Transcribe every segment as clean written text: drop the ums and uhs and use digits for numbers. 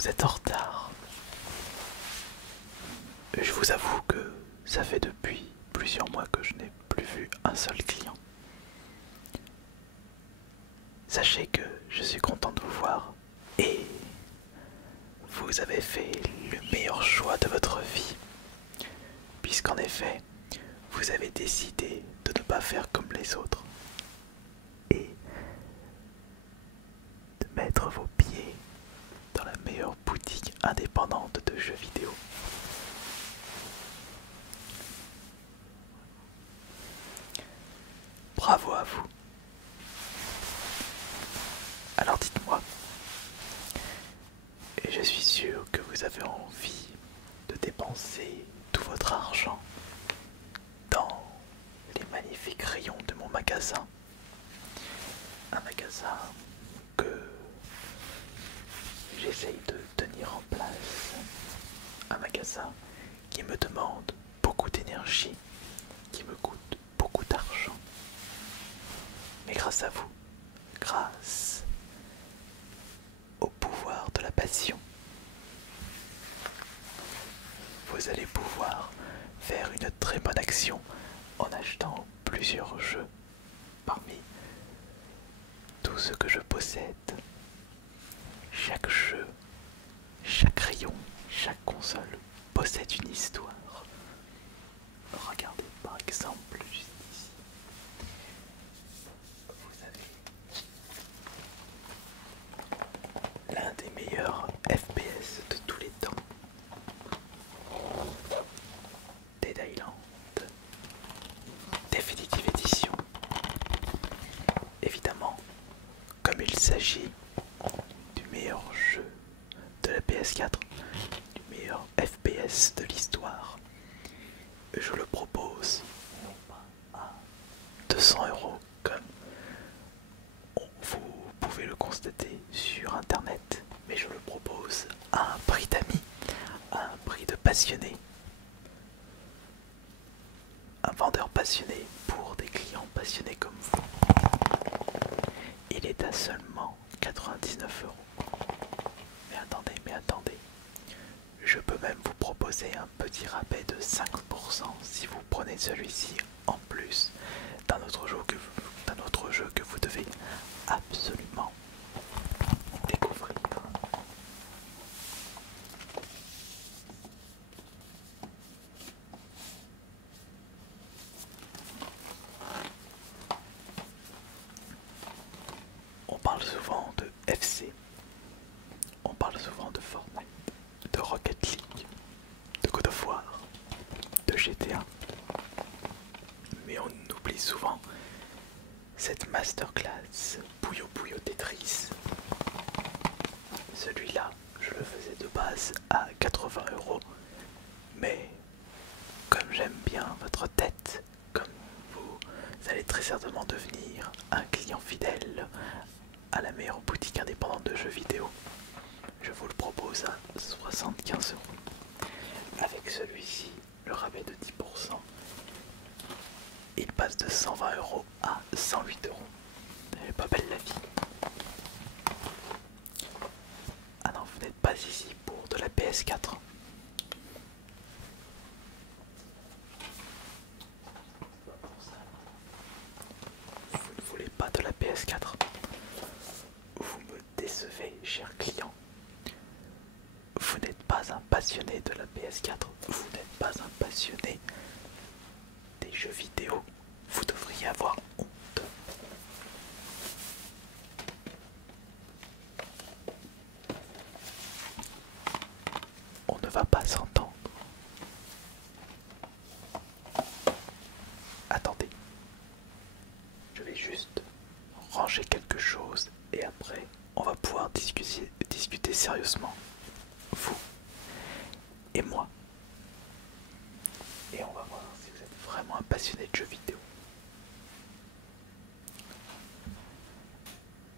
vous êtes en retard. Je vous avoue que ça fait depuis plusieurs mois que je n'ai plus vu un seul client. Sachez que je suis content de vous voir et vous avez fait le meilleur choix de votre vie. Puisqu'en effet, vous avez décidé de ne pas faire comme les autres et de mettre vos pieds dans la meilleure boutique indépendante de jeux vidéo. Bravo à vous. Alors dites-moi, et je suis sûr que vous avez envie de dépenser tout votre argent dans les magnifiques rayons de mon magasin. Un magasin que j'essaye de tenir en place. Un magasin qui me demande beaucoup d'énergie, qui me coûte beaucoup d'argent. Mais grâce à vous, grâce au pouvoir de la passion, vous allez pouvoir faire une très bonne action en achetant plusieurs jeux parmi tout ce que je possède. Chaque jeu, chaque rayon, chaque console possède une histoire. Regardez par exemple juste ici. Vous avez l'un des meilleurs FPS de tous les temps. Dead Island Definitive Edition. Évidemment, comme il s'agit du meilleur jeu de la PS4, du meilleur FPS de l'histoire, je le propose non pas à 200 € comme vous pouvez le constater sur internet, mais je le propose à un prix d'amis, à un prix de passionné. Un vendeur passionné pour des clients passionnés comme vous. Il est à seulement 99 €. Mais attendez. Je peux même vous proposer un petit rabais de 5% si vous prenez celui-ci en plus d'un autre jeu que vous devez absolument découvrir. On parle souvent de FC, on parle souvent de Fortnite, de Rocket League, de God of War, de GTA. Mais on oublie souvent cette masterclass Puyo Puyo Tetris. Celui-là, je le faisais de base à 80 €. Mais comme j'aime bien votre tête, comme vous allez très certainement devenir un client fidèle à la meilleure boutique indépendante de jeux vidéo, je vous le propose à 75 €. Avec celui-ci, le rabais de 10%, il passe de 120 € à 108 €. Elle est pas belle la vie. Ah non, vous n'êtes pas ici pour de la PS4. Vous ne voulez pas de la PS4. Vous me décevez, cher client. Vous n'êtes pas un passionné de la PS4. Vous n'êtes pas un passionné des jeux vidéo. Vous devriez avoir honte. On ne va pas s'entendre. Attendez. Je vais juste ranger quelque chose et après on va pouvoir discuter sérieusement. Vous et moi. Et on va voir si vous êtes vraiment un passionné de jeux vidéo.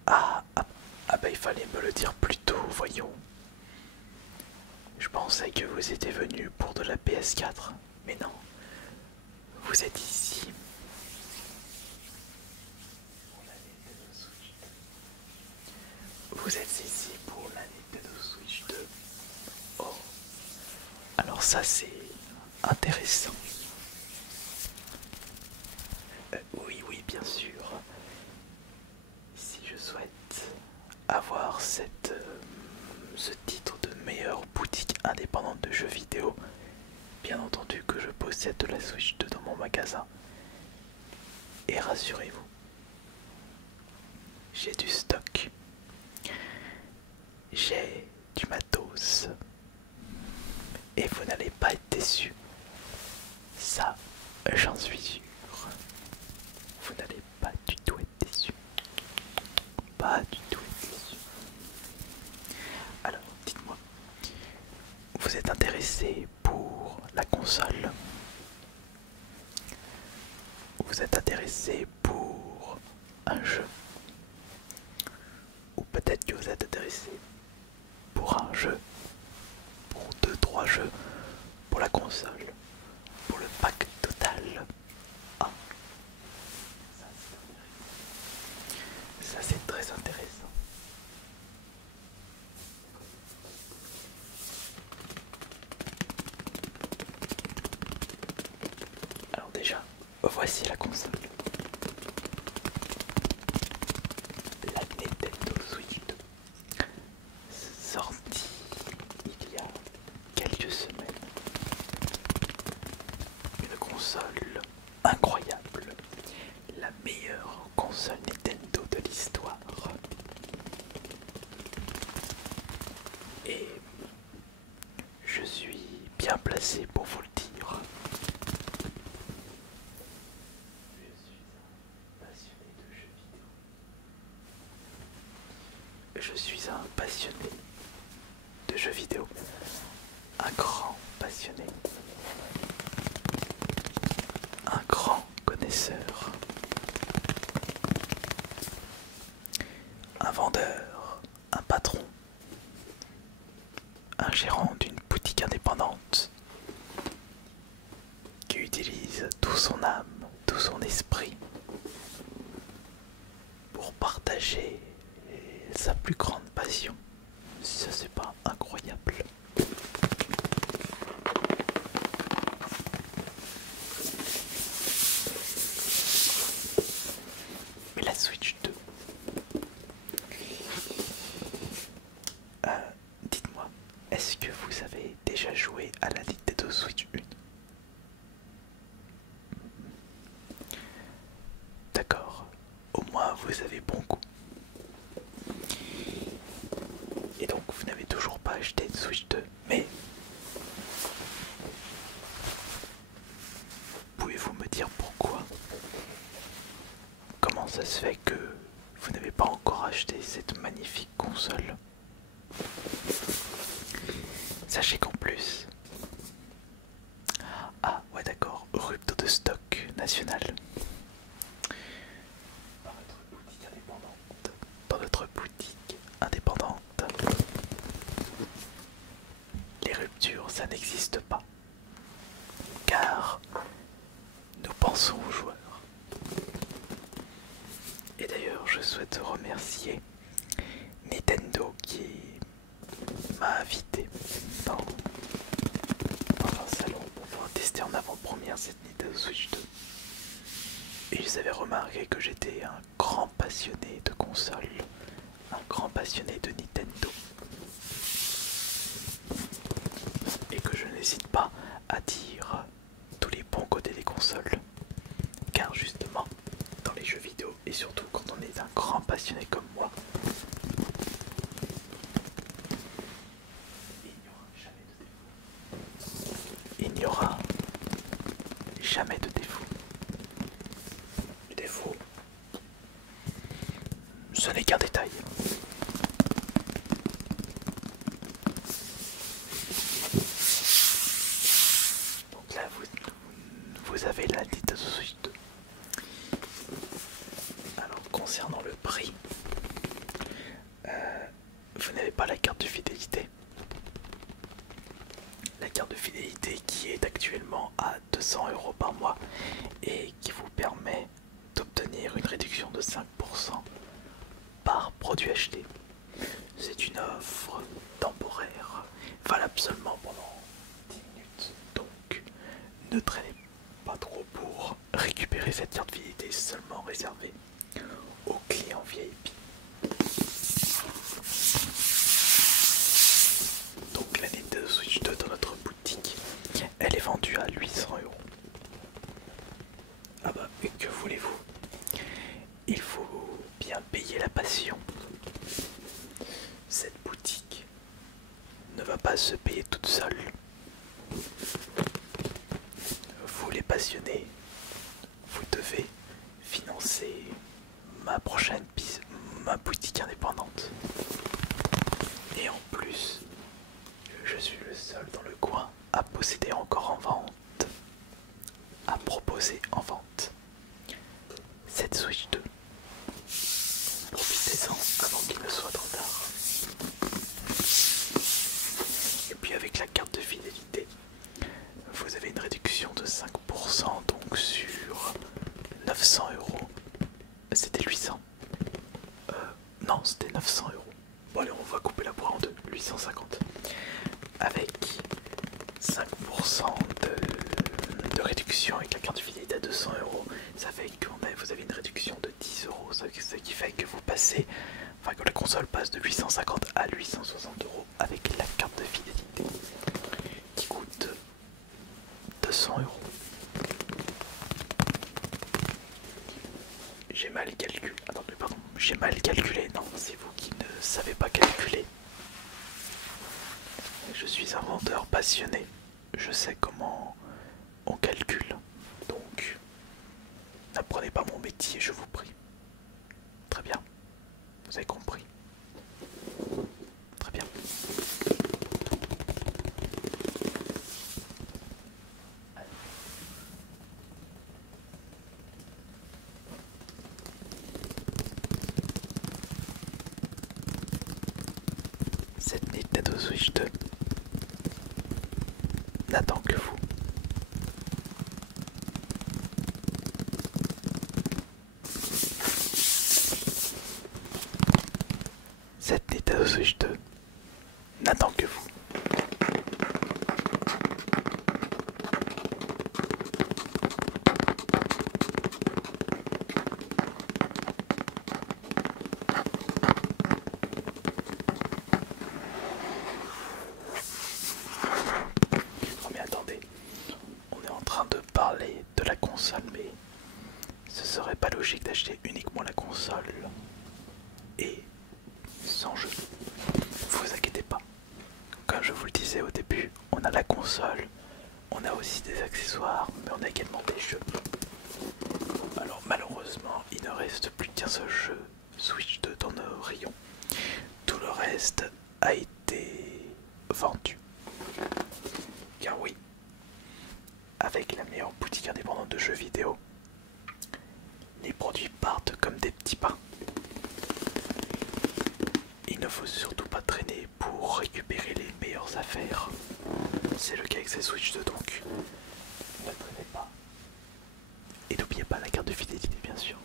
Ah bah il fallait me le dire plus tôt, voyons. Je pensais que vous étiez venu pour de la PS4, mais non. Vous êtes ici. Vous êtes ici pour la Nintendo Switch 2. ça c'est intéressant. Oui, oui, bien sûr. Si je souhaite avoir ce titre de meilleure boutique indépendante de jeux vidéo, bien entendu que je possède de la Switch 2 dans mon magasin. Et rassurez-vous, j'ai du stock, j'ai du matos, et vous n'allez pas être déçus. Ça, j'en suis sûr. Vous n'allez pas du tout être déçus. Pas du tout être déçus. Alors, dites-moi, vous êtes intéressé pour la console? Vous êtes intéressé pour un jeu? Ou peut-être que vous êtes intéressé pour un jeu, pour 2-3 jeux, pour la console, pour le pack total. Ah, ça c'est très intéressant. Alors déjà, voici la console. La Nintendo Switch 2, sortie il y a quelques semaines. Une console incroyable, la meilleure console Nintendo de l'histoire. Et je suis bien placé pour vous le dire. Je suis un passionné de jeux vidéo. Je suis un passionné de jeux vidéo. Un grand passionné. Un grand connaisseur. Un vendeur. Un patron. Un gérant d'une boutique indépendante qui utilise tout son âme, tout son esprit pour partager sa plus grande passion. Ça c'est pas incroyable? Mais la Switch 2, dites-moi, est-ce que vous avez déjà joué à la Nintendo Switch 1? D'accord, au moins vous avez bon goût. Et donc vous n'avez toujours pas acheté une Switch 2, mais pouvez-vous me dire pourquoi? Comment ça se fait que vous n'avez pas encore acheté cette magnifique console? Sachez qu'en plus... Ah ouais d'accord, rupture de stock national. Dans notre boutique indépendante, les ruptures ça n'existe pas. Car nous pensons aux joueurs. Et d'ailleurs je souhaite remercier Nintendo qui m'a invité dans un salon pour pouvoir tester en avant-première cette Nintendo Switch 2. Et ils avaient remarqué que j'étais un grand passionné de console, un grand passionné de Nintendo. Et que je n'hésite pas à dire tous les bons côtés des consoles. Car justement, dans les jeux vidéo, et surtout quand on est un grand passionné comme moi, il n'y aura jamais de défaut. Le défaut, ce n'est qu'un détail. Donc là, vous avez la Nintendo Switch 2. Alors, concernant le prix, vous n'avez pas la carte de fidélité. La carte de fidélité qui est actuellement à 200 € par mois et qui vous permet d'obtenir une réduction de 5% par produit acheté. C'est une offre temporaire, valable seulement pendant 10 minutes. fidélité seulement réservée aux clients VIP. Donc la Nintendo Switch 2 dans notre boutique, elle est vendue à 800 euros. Ah bah, et que voulez-vous? Il faut bien payer la passion. Cette boutique ne va pas se payer toute seule. Vous les passionnés, vous devez financer ma boutique indépendante. Et en plus, je suis le seul dans le coin à posséder encore en vente, à proposer en vente cette Switch 2. Profitez-en avant qu'il ne soit trop tard. Et puis avec la carte de fidélité, vous avez une réduction de 5% donc sur 900 euros. C'était 800. Non, c'était 900 euros. Bon allez, on va couper la poire en deux. 850. Avec 5% de réduction avec la carte de fidélité à 200 euros, ça fait que vous avez une réduction de 10 euros. Ce qui fait que vous passez, enfin que la console passe de 850 à 860 euros avec la carte de fidélité qui coûte 200 euros. J'ai mal calculé. Attendez, pardon. J'ai mal calculé. Non, c'est vous qui ne savez pas calculer. Je suis un vendeur passionné. Je sais comment on calcule. Donc, n'apprenez pas mon métier, je vous prie. Très bien. Vous avez compris. Très bien. Cette Nintendo Switch 2 n'attend que vous. Cette Nintendo Switch 2 n'attend que vous. Oh mais attendez, on est en train de parler de la console, mais ce serait pas logique d'acheter uniquement la console et sans jeu. Vous inquiétez pas. Comme je vous le disais au début, on a la console, on a aussi des accessoires, mais on a également des jeux. Alors malheureusement, il ne reste plus qu'un seul jeu Switch 2 dans nos rayons. Tout le reste a été vendu. Car oui, avec la meilleure boutique indépendante de jeux vidéo, les produits partent comme des petits pains. Il ne faut surtout pas traîner pour récupérer les meilleures affaires. C'est le cas avec ces Switch 2 donc. Ne traînez pas. Et n'oubliez pas la carte de fidélité bien sûr.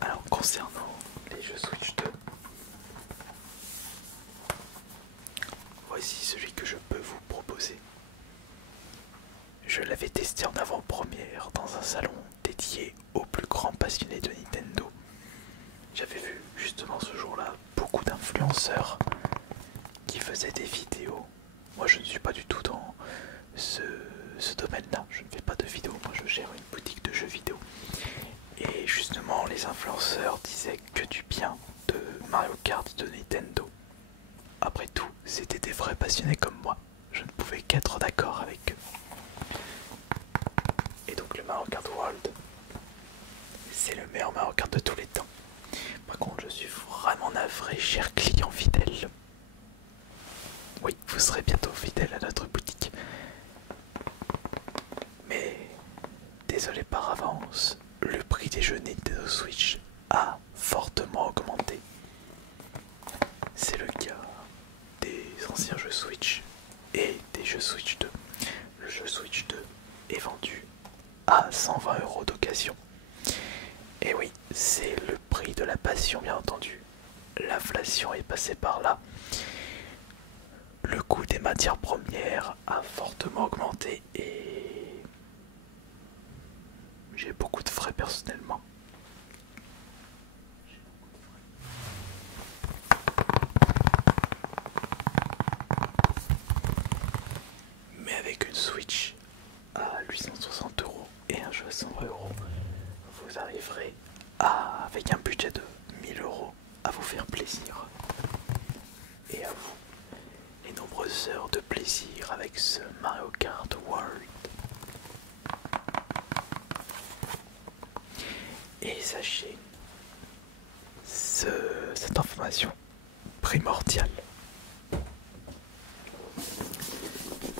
Alors concernant les jeux Switch 2, voici celui que je peux vous proposer. Je l'avais testé en avant-première dans un salon dédié aux plus grands passionnés de Nintendo. J'avais vu justement ce jour-là beaucoup d'influenceurs qui faisaient des vidéos. Moi je ne suis pas du tout dans ce domaine-là, je ne fais pas de vidéos, moi je gère une boutique de jeux vidéo. Et justement les influenceurs disaient que du bien de Mario Kart de Nintendo. Après tout, c'était des vrais passionnés comme moi, je ne pouvais qu'être d'accord avec eux. Et donc le Mario Kart World, c'est le meilleur Mario Kart de tous les temps. Par contre, je suis vraiment navré, cher client fidèle. Oui, vous serez bientôt fidèle à notre boutique. Mais désolé par avance, le prix des jeux Nintendo Switch a fortement augmenté. C'est le cas des anciens jeux Switch et des jeux Switch 2. Le jeu Switch 2 est vendu à 120 € d'occasion. Et oui, c'est le prix de la passion bien entendu. l'inflation est passée par là. Le coût des matières premières a fortement augmenté et j'ai beaucoup de frais personnellement. Mais avec une Switch à 860 € et un jeu à 120 €, vous arriverez avec un budget de 1000 € à vous faire plaisir. Et à vous, les nombreuses heures de plaisir avec ce Mario Kart World. Et sachez cette information primordiale.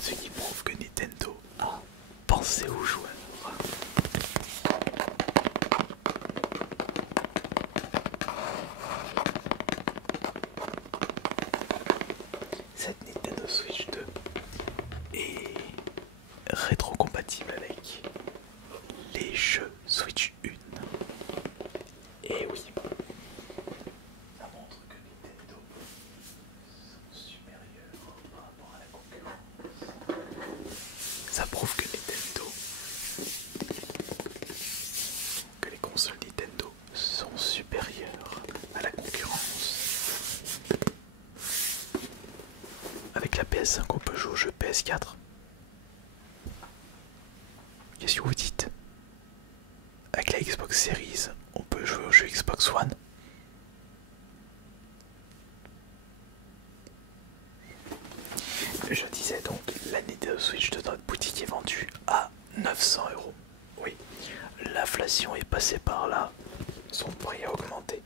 Ce qui prouve que Nintendo a pensé aux joueurs. Cette Nintendo Switch 2 est rétrocompatible avec les jeux Switch 1. Et oui, ça montre que Nintendo sont supérieurs par rapport à la concurrence. Ça prouve que les consoles Nintendo sont supérieures à la concurrence. Avec la PS5, on peut jouer au jeu PS4. Qu'est-ce que vous dites? Avec la Xbox Series, on peut jouer au jeu Xbox One. Je disais donc, la Nintendo Switch de notre boutique est vendue à 900 €. Oui, l'inflation est passée par là, son prix a augmenté.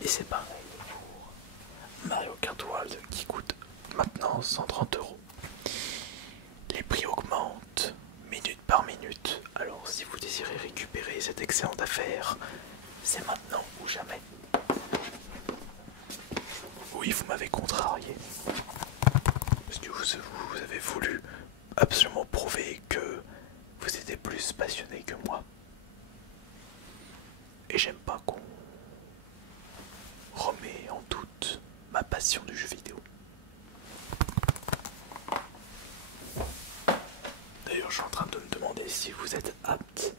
Et c'est pareil pour Mario Kart World qui coûte maintenant 130 €. Les prix augmentent minute par minute, alors si vous désirez récupérer cette excellente affaire, c'est maintenant ou jamais. Oui, vous m'avez contrarié. Parce que vous avez voulu absolument prouver que vous étiez plus passionné que moi. Et j'aime pas qu'on remet en doute ma passion du jeu vidéo. D'ailleurs, je suis en train de me demander si vous êtes apte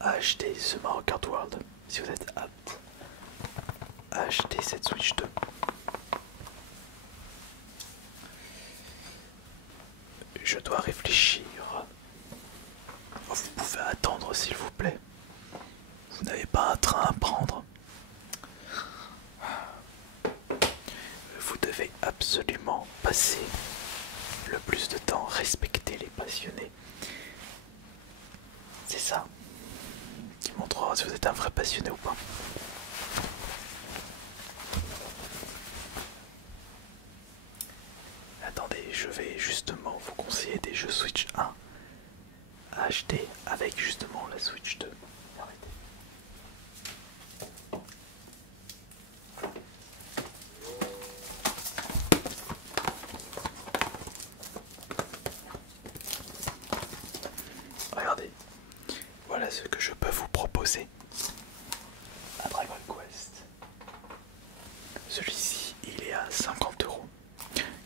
à acheter ce Mario Kart World. Si vous êtes apte à acheter cette Switch 2. Je dois réfléchir. Vous pouvez attendre s'il vous plaît. Vous n'avez pas un train à prendre. Vous devez absolument passer le plus de temps, respecter les passionnés. C'est ça qui montrera si vous êtes un vrai passionné ou pas. Attendez, je vais justement vous conseiller des jeux Switch 1 à acheter avec justement la Switch 2. Arrêtez. Regardez, voilà ce que je peux vous proposer. Un Dragon Quest. Celui-ci, il est à 50 €.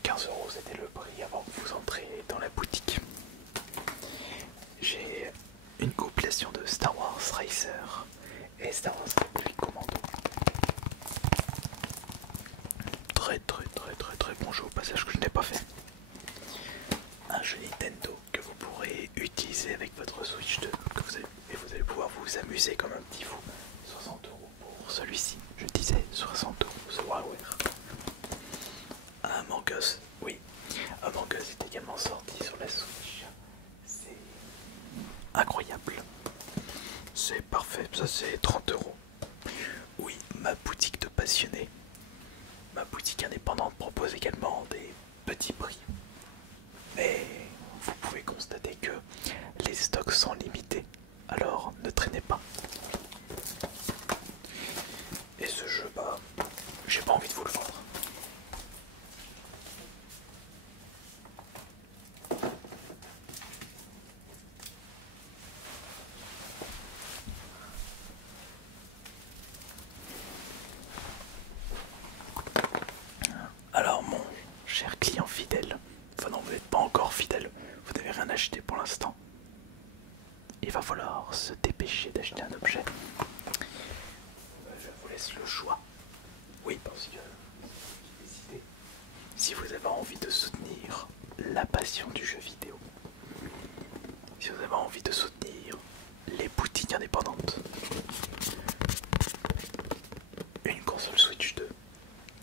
15 € c'était le prix avant que vous entrez dans la boutique. J'ai une compilation de Star Wars Racer et Star Wars 8 Commando. Très bon jeu au passage que je n'ai pas fait. Un jeu Nintendo que vous pourrez utiliser avec votre Switch 2 et vous allez pouvoir vous amuser comme un petit fou. 60 € pour celui-ci, je disais 60 €, ce WarWare. Among Us, oui, Among Us est également sorti sur la Switch. C'est incroyable. C'est parfait, ça c'est 30 €. Oui, ma boutique de passionnés, ma boutique indépendante propose également des petits prix. Mais vous pouvez constater que les stocks sont limités, alors ne traînez pas. Et ce jeu, bah, j'ai pas envie de vous le vendre. il va falloir se dépêcher d'acheter un objet. Je vous laisse le choix. Oui, parce que décidez. Si vous avez envie de soutenir la passion du jeu vidéo, si vous avez envie de soutenir les boutiques indépendantes, une console Switch 2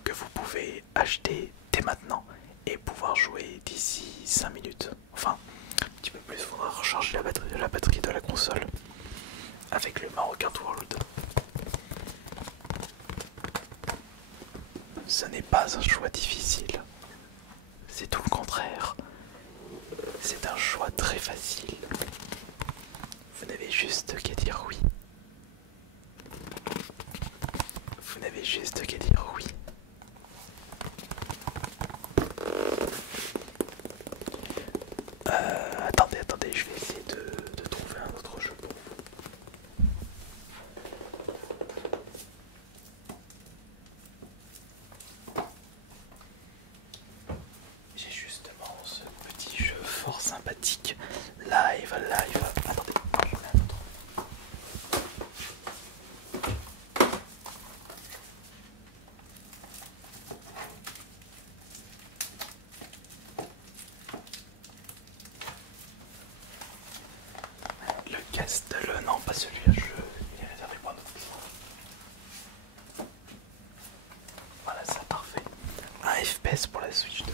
que vous pouvez acheter dès maintenant et pouvoir jouer d'ici 5 minutes. Enfin, un petit peu plus, il faudra recharger la batterie de la console avec le Mario Kart World. Ce n'est pas un choix difficile, c'est tout le contraire. C'est un choix très facile. Vous n'avez juste qu'à dire oui. Vous n'avez juste qu'à dire oui. Attendez, je vais essayer de trouver un autre jeu pour vous. J'ai justement ce petit jeu fort sympathique. Live. Attendez, je mets un autre. Le Castle, non pas celui-là, je l'ai réservé pour un autre client. Voilà, c'est parfait. Un FPS pour la Switch 2.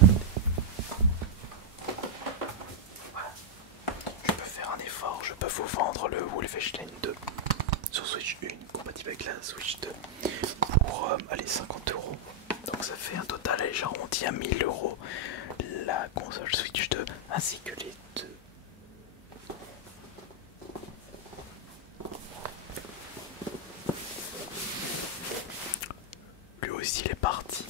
Voilà. Je peux faire un effort, je peux vous vendre le Wolfenstein 2 sur Switch 1, compatible avec la Switch 2, pour allez, 50 euros. Donc ça fait un total, allez, j'arrondis à 1000 euros la console Switch 2 ainsi que les deux. Lui aussi il est parti.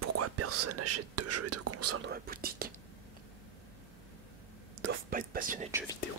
Pourquoi personne n'achète deux jeux et deux consoles dans ma boutique? Ils doivent pas être passionnés de jeux vidéo.